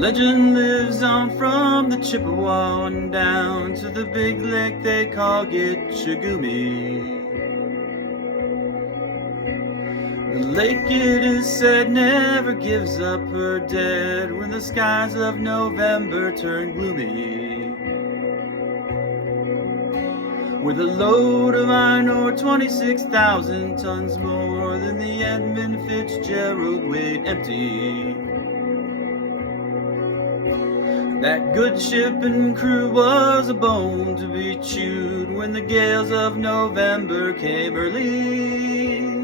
legend lives on from the Chippewa and down to the big lake they call Gitchagumi. The lake, it is said, never gives up her dead when the skies of November turn gloomy. With a load of iron ore 26,000 tons more than the Edmund Fitzgerald weighed empty. That good ship and crew was a bone to be chewed when the gales of November came early.